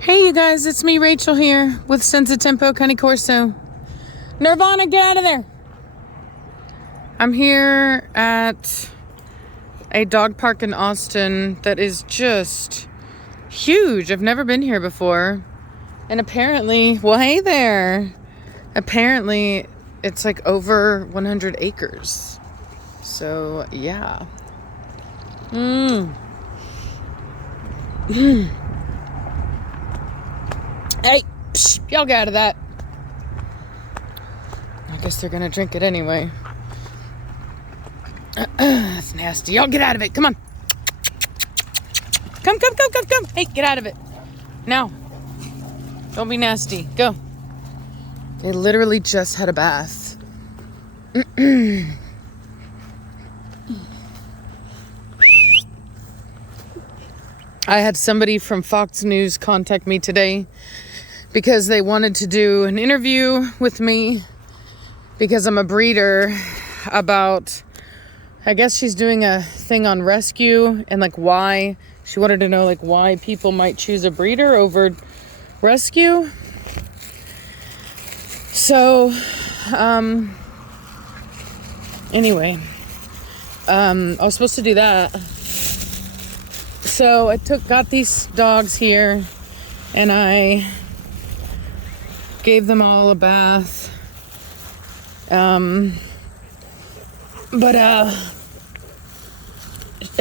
Hey you guys, it's me Rachel here with Senza Tempo Cane Corso. Nirvana, get out of there! I'm here at a dog park in Austin that is just huge. I've never been here before. And apparently, well, hey there! Apparently, it's like over 100 acres. So, yeah. Hey, psh, y'all get out of that. I guess they're gonna drink it anyway. That's nasty. Y'all get out of it. Come on. Come. Hey, get out of it. Now. Don't be nasty. Go. They literally just had a bath. I had somebody from Fox News contact me today because they wanted to do an interview with me because I'm a breeder about, I guess she's doing a thing on rescue and like why, she wanted to know like why people might choose a breeder over rescue. So, anyway, I was supposed to do that. So I got these dogs here and I gave them all a bath. But I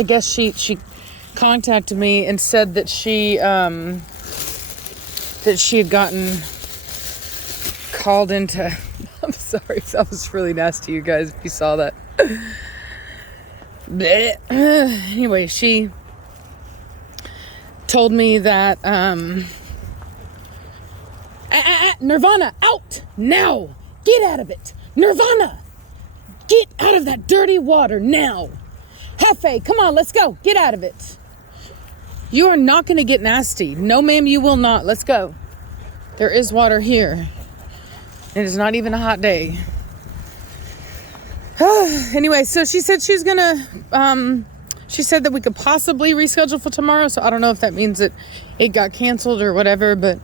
guess she contacted me and said that she had gotten called into I'm sorry, that was really nasty, you guys, if you saw that. Anyway, she told me that Nirvana, out now, get out of it. Nirvana, get out of that dirty water now. Hefe, come on, let's go, get out of it. You are not going to get nasty. No ma'am, you will not. Let's go. There is water here. It is not even a hot day. Anyway, so she said she's gonna she said that we could possibly reschedule for tomorrow, so I don't know if that means that it got canceled or whatever, but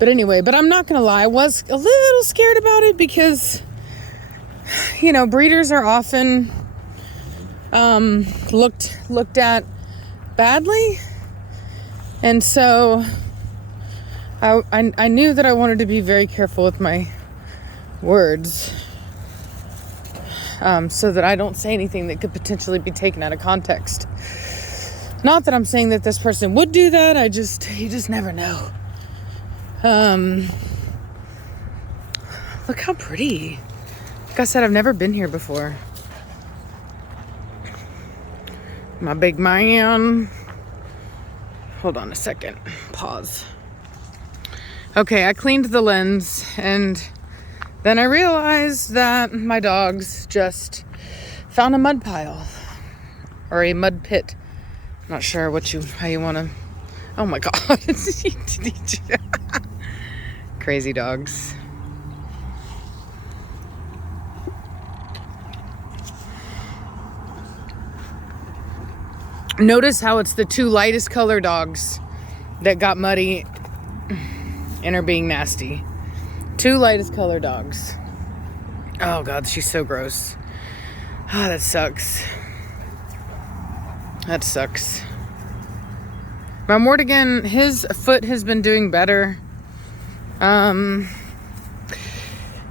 anyway, but I'm not gonna lie, I was a little scared about it because, you know, breeders are often looked at badly, and so I knew that I wanted to be very careful with my words, so that I don't say anything that could potentially be taken out of context. Not that I'm saying that this person would do that, you just never know. Look how pretty. Like I said, I've never been here before. My big man. Hold on a second. Pause. Okay, I cleaned the lens and then I realized that my dogs just found a mud pile or a mud pit. I'm not sure how you want to. Oh my God. Crazy dogs. Notice how it's the two lightest color dogs that got muddy and are being nasty. Two lightest color dogs. Oh God, she's so gross. Oh, that sucks. That sucks. My Mortigan, his foot has been doing better. I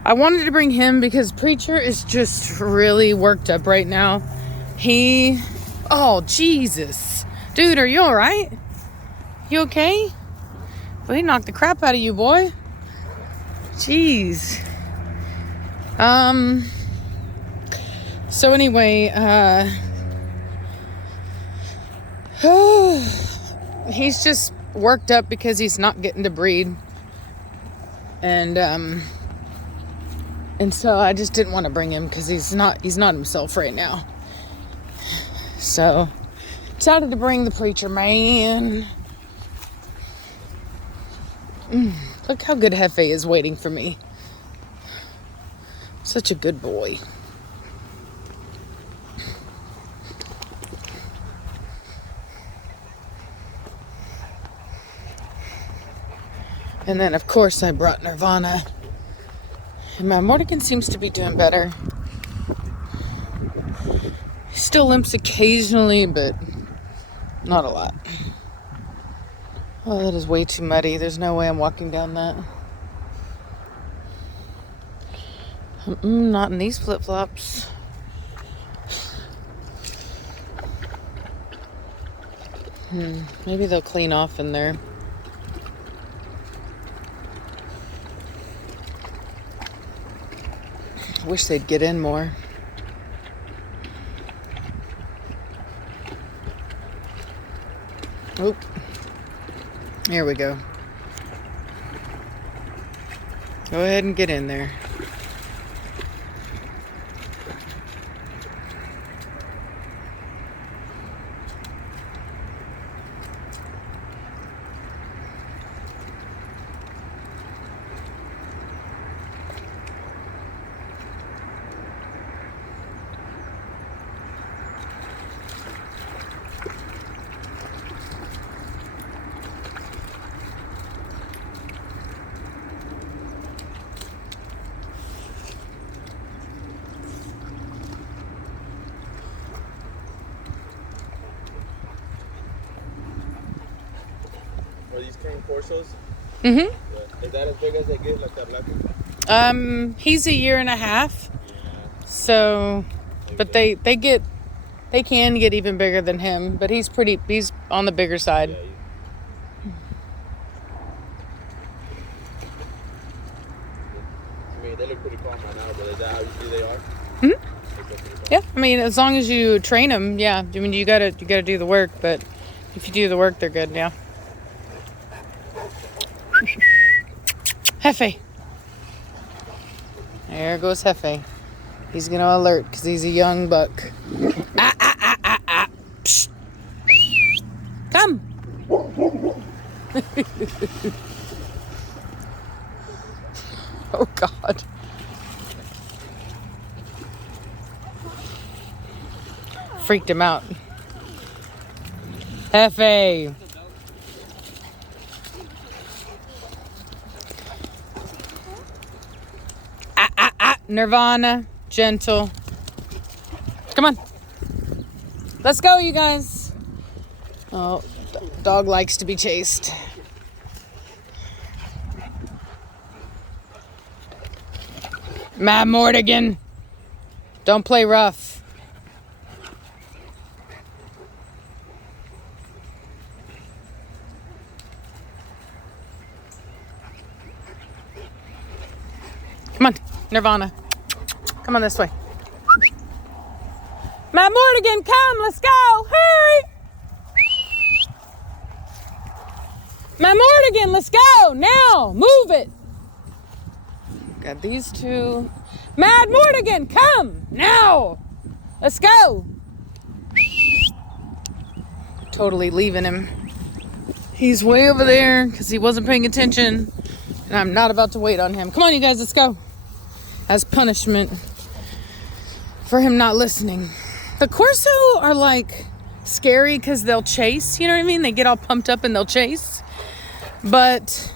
wanted to bring him because Preacher is just really worked up right now. Oh, Jesus. Dude, are you all right? You okay? Well, he knocked the crap out of you, boy. Jeez. So anyway, he's just worked up because he's not getting to breed. And so I just didn't want to bring him because he's not himself right now. So decided to bring the Preacher man. Look how good Hefe is waiting for me. Such a good boy. And then, of course, I brought Nirvana. And my Mordigan seems to be doing better. He still limps occasionally, but not a lot. Oh, that is way too muddy. There's no way I'm walking down that. Not in these flip-flops. Maybe they'll clean off in there. I wish they'd get in more. Oop. Here we go. Go ahead and get in there. Are these cane corsos? Mm-hmm. Yeah. Is that as big as they get, like that black one? He's a year and a half. So, but they can get even bigger than him, but he's on the bigger side. Yeah, I mean, they look pretty calm right now, but is that how you see they are? Mm-hmm. Yeah, I mean, as long as you train them, yeah. I mean, you gotta do the work, but if you do the work, they're good, yeah. Hefe. There goes Hefe. He's gonna alert because he's a young buck. Psst. Come. Oh God. Freaked him out. Hefe. Nirvana, gentle. Come on. Let's go, you guys. Oh, dog likes to be chased. Mad Mordigan. Don't play rough. Come on, Nirvana. Come on this way. Mad Mordigan, come, let's go. Hurry. Mad Mordigan, let's go. Now, move it. Got these two. Mad Mordigan, come, now. Let's go. Totally leaving him. He's way over there because he wasn't paying attention. And I'm not about to wait on him. Come on, you guys, let's go. As punishment for him not listening. The Corso are like scary because they'll chase, you know what I mean? They get all pumped up and they'll chase, but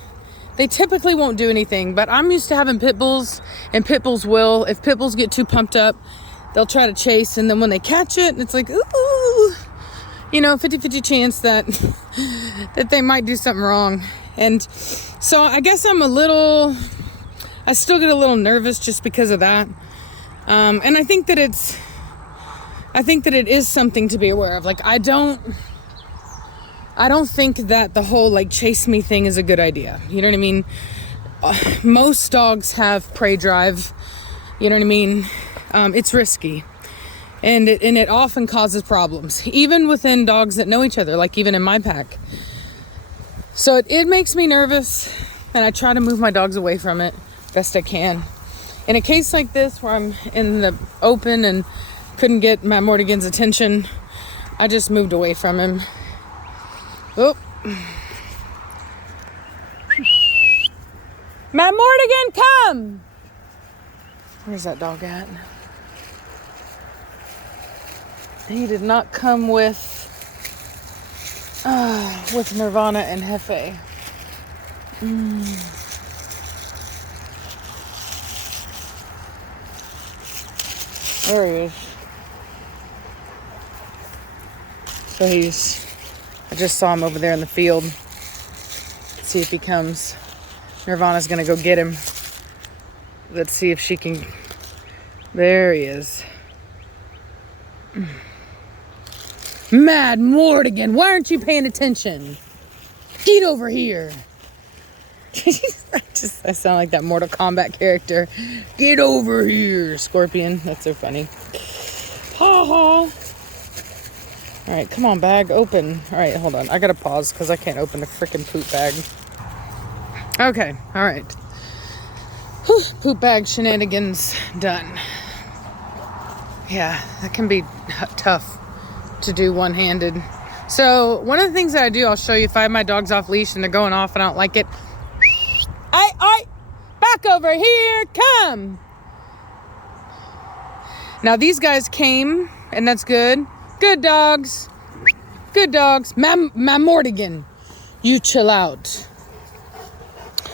they typically won't do anything. But I'm used to having pit bulls, and pit bulls will, if pit bulls get too pumped up, they'll try to chase, and then when they catch it, it's like, ooh, you know, 50-50 chance that that they might do something wrong. And so I guess I still get a little nervous just because of that. And I think that it is something to be aware of. Like, I don't think that the whole like chase me thing is a good idea. You know what I mean? Most dogs have prey drive. You know what I mean? It's risky. And it often causes problems, even within dogs that know each other, like even in my pack. So it makes me nervous, and I try to move my dogs away from it best I can. In a case like this where I'm in the open and couldn't get Mad Mordigan's attention, I just moved away from him. Oh. Mad Mordigan, come! Where's that dog at? He did not come with Nirvana and Hefe. There he is. So I just saw him over there in the field. Let's see if he comes. Nirvana's gonna go get him. Let's see if she can. There he is. Mad Mortigan, why aren't you paying attention? Get over here. I sound like that Mortal Kombat character. Get over here, Scorpion. That's so funny. Ha ha. All right, come on, bag, open. All right, hold on. I gotta pause because I can't open the freaking poop bag. Okay, all right. Whew, poop bag shenanigans done. Yeah, that can be tough to do one-handed. So one of the things that I do, I'll show you if I have my dogs off leash and they're going off and I don't like it. Back over here, come. Now these guys came, and that's good. Good dogs. Good dogs. Mortigan, you chill out.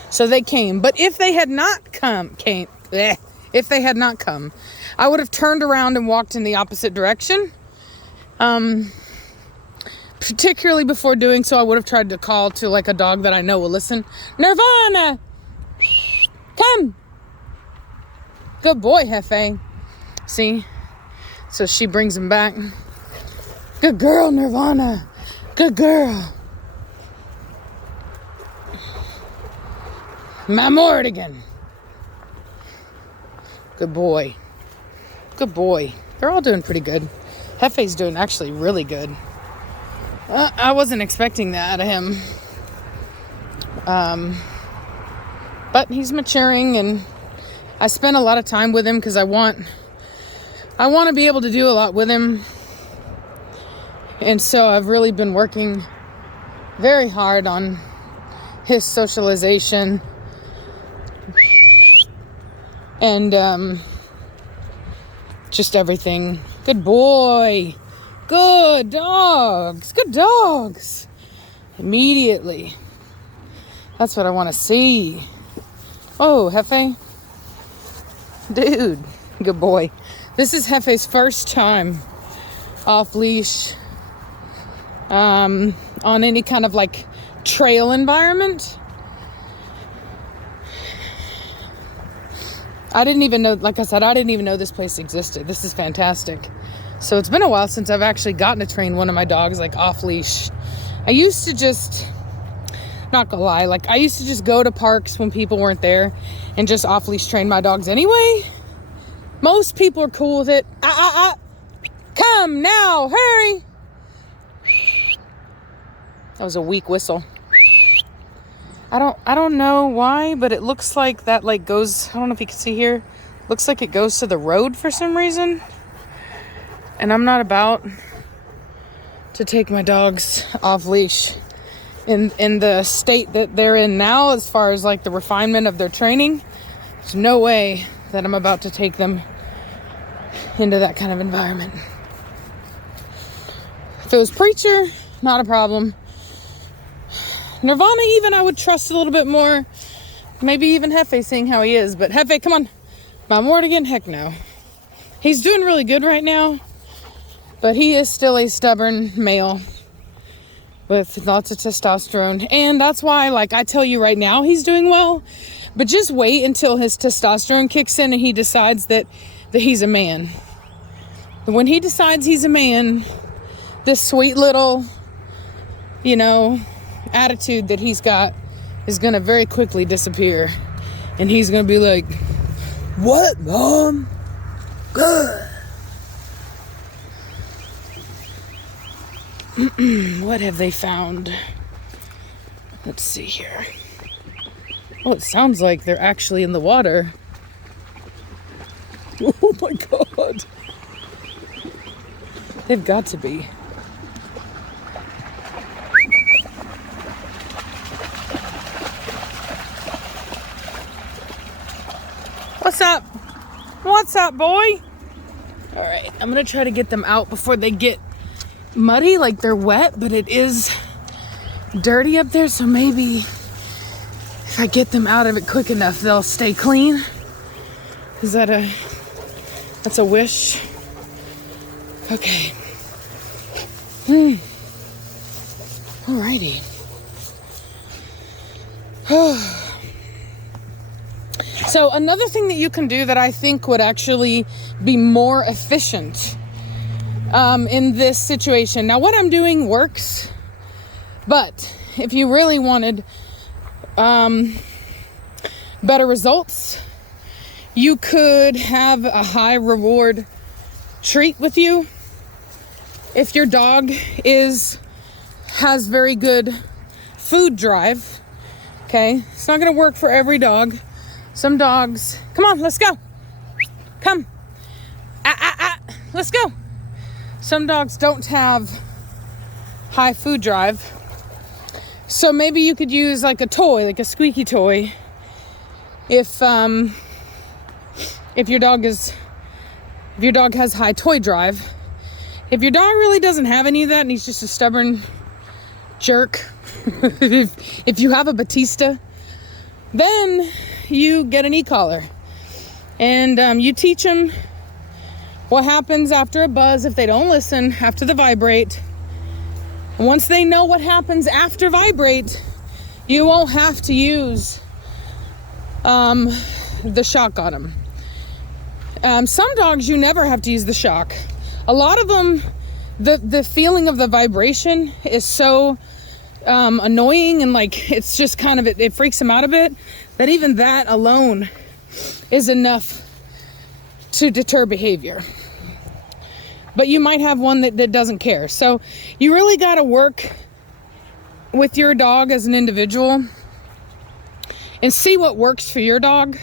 So they came. But if they had not come, if they had not come, I would have turned around and walked in the opposite direction. Particularly before doing so, I would have tried to call to like a dog that I know will listen. Nirvana, come. Good boy, Hefe. See? So she brings him back. Good girl, Nirvana. Good girl. Mortigan. Good boy. Good boy. They're all doing pretty good. Hefe's doing actually really good. I wasn't expecting that out of him. But he's maturing, and I spend a lot of time with him because I want to be able to do a lot with him. And so I've really been working very hard on his socialization. And just everything. Good boy. Good dogs. Good dogs. Immediately. That's what I want to see. Oh, Hefe. Dude. Good boy. This is Hefe's first time off leash on any kind of like trail environment. I didn't even know, like I said, I didn't even know this place existed. This is fantastic. So it's been a while since I've actually gotten to train one of my dogs like off leash. I used to just, not gonna lie, like I used to just go to parks when people weren't there and just off leash train my dogs anyway. Most people are cool with it. Come now, hurry. That was a weak whistle. I don't know why, but it looks like that like goes, I don't know if you can see here. Looks like it goes to the road for some reason. And I'm not about to take my dogs off leash in the state that they're in now, as far as like the refinement of their training. There's no way that I'm about to take them into that kind of environment. If it was Preacher, not a problem. Nirvana even I would trust a little bit more. Maybe even Hefe, seeing how he is. But Hefe, come on. Mortigan, heck no. He's doing really good right now. But he is still a stubborn male with lots of testosterone. And that's why, like, I tell you right now, he's doing well. But just wait until his testosterone kicks in and he decides that he's a man. When he decides he's a man, this sweet little, attitude that he's got is going to very quickly disappear. And he's going to be like, "What, Mom? Good." What have they found? Let's see here. Oh, it sounds like they're actually in the water. Oh my God. They've got to be. What's up? What's up, boy? All right, I'm gonna try to get them out before they get muddy, like they're wet, but it is dirty up there, so maybe if I get them out of it quick enough, they'll stay clean. Is that that's a wish? Okay. Alrighty. So another thing that you can do that I think would actually be more efficient in this situation. Now what I'm doing works, but if you really wanted better results, you could have a high reward treat with you. If your dog has very good food drive, okay, it's not gonna work for every dog. Some dogs, come on, let's go. Come. Let's go. Some dogs don't have high food drive. So maybe you could use like a toy, like a squeaky toy. If your dog has high toy drive. If your dog really doesn't have any of that and he's just a stubborn jerk, if you have a Batista, then you get an e-collar and you teach them what happens after a buzz if they don't listen, after the vibrate. And once they know what happens after vibrate, you won't have to use the shock on them. Some dogs you never have to use the shock. A lot of them, the feeling of the vibration is so annoying, and like it's just kind of it freaks them out a bit, that even that alone is enough to deter behavior. But you might have one that doesn't care. So you really got to work with your dog as an individual and see what works for your dog.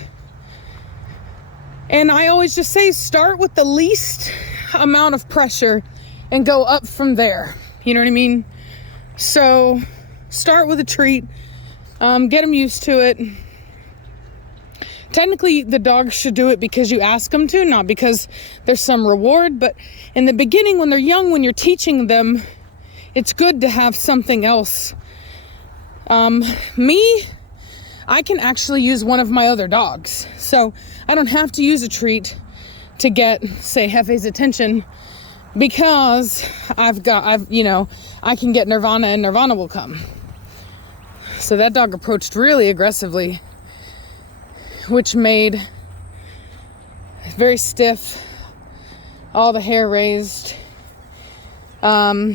And I always just say, start with the least amount of pressure and go up from there. You know what I mean? So start with a treat, get them used to it. Technically, the dog should do it because you ask them to, not because there's some reward. But in the beginning, when they're young, when you're teaching them, it's good to have something else. I can actually use one of my other dogs. So I don't have to use a treat to get, say, Hefe's attention, because I can get Nirvana and Nirvana will come. So that dog approached really aggressively, which made very stiff, all the hair raised. Well,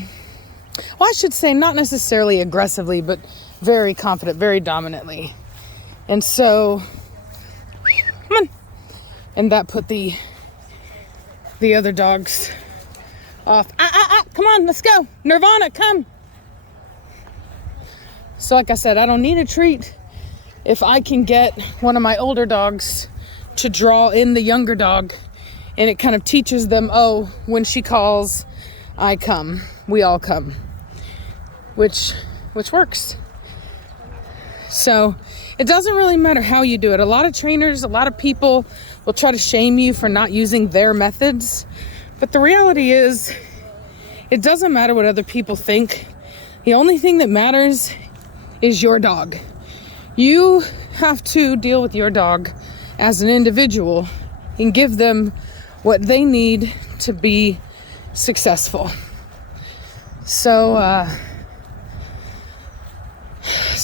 I should say not necessarily aggressively, but very confident, very dominantly. And so, come on. And that put the other dogs off. Come on, let's go. Nirvana, come. So like I said, I don't need a treat. If I can get one of my older dogs to draw in the younger dog, and it kind of teaches them, oh, when she calls, I come. We all come. Which works. So it doesn't really matter how you do it. A lot of trainers, a lot of people will try to shame you for not using their methods. But the reality is, it doesn't matter what other people think. The only thing that matters is your dog. You have to deal with your dog as an individual and give them what they need to be successful. So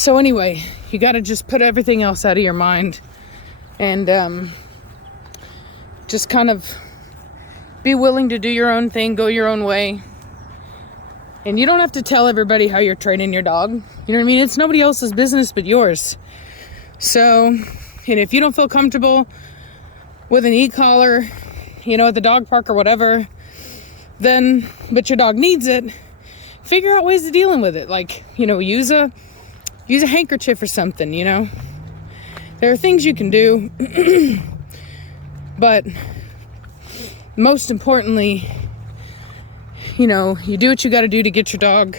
anyway, you got to just put everything else out of your mind and just kind of be willing to do your own thing, go your own way. And you don't have to tell everybody how you're training your dog. You know what I mean? It's nobody else's business but yours. So, and if you don't feel comfortable with an e-collar, at the dog park or whatever, then, but your dog needs it, figure out ways of dealing with it. Like, use a handkerchief or something, There are things you can do. But most importantly, you do what you got to do to get your dog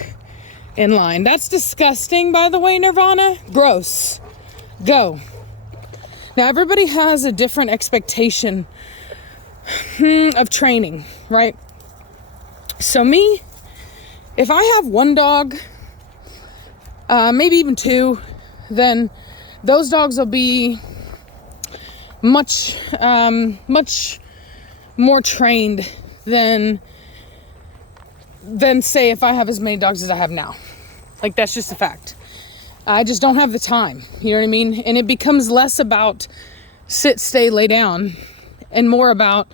in line. That's disgusting, by the way, Nirvana. Gross. Go. Now, everybody has a different expectation of training, right? So me, if I have one dog, maybe even two, then those dogs will be much more trained than say if I have as many dogs as I have now. Like, that's just a fact. I just don't have the time, you know what I mean? And it becomes less about sit, stay, lay down, and more about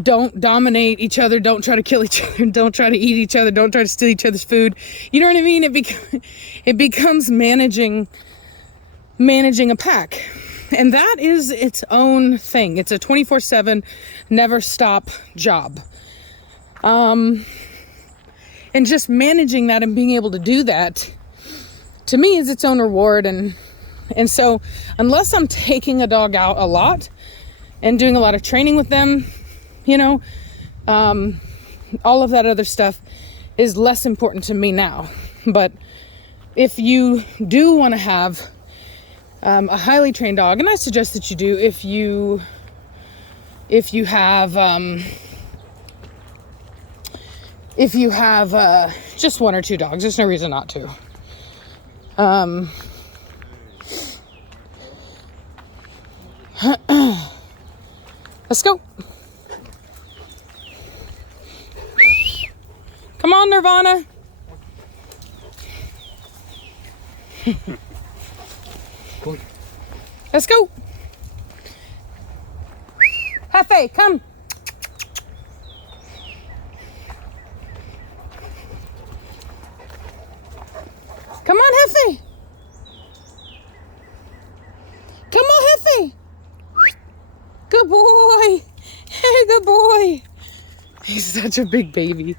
don't dominate each other, don't try to kill each other, don't try to eat each other, don't try to steal each other's food. You know what I mean? It becomes managing a pack. And that is its own thing. It's a 24/7, never stop job. And just managing that and being able to do that, to me, is its own reward. And so unless I'm taking a dog out a lot and doing a lot of training with them, you know, all of that other stuff is less important to me now. But if you do want to have a highly trained dog, and I suggest that you do, if you have just one or two dogs, there's no reason not to. Let's go. Come on, Nirvana. Let's go. Hefe, come. Come on, Hefe. Come on, Hefe. Good boy. Hey, good boy. He's such a big baby.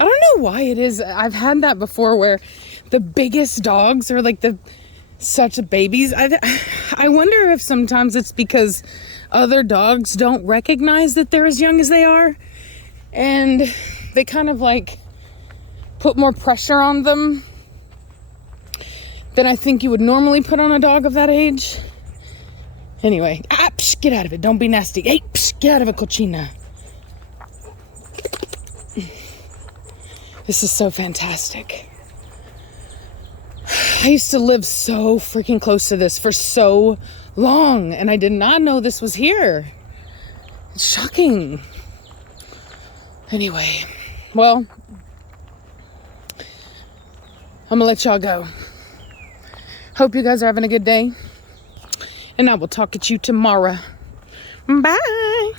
I don't know why it is. I've had that before where the biggest dogs are like such babies. I wonder if sometimes it's because other dogs don't recognize that they're as young as they are, and they kind of like put more pressure on them than I think you would normally put on a dog of that age. Anyway, get out of it. Don't be nasty. Hey, get out of it, cochina. This is so fantastic. I used to live so freaking close to this for so long, and I did not know this was here. It's shocking. Anyway, well, I'm gonna let y'all go. Hope you guys are having a good day, and I will talk at you tomorrow. Bye.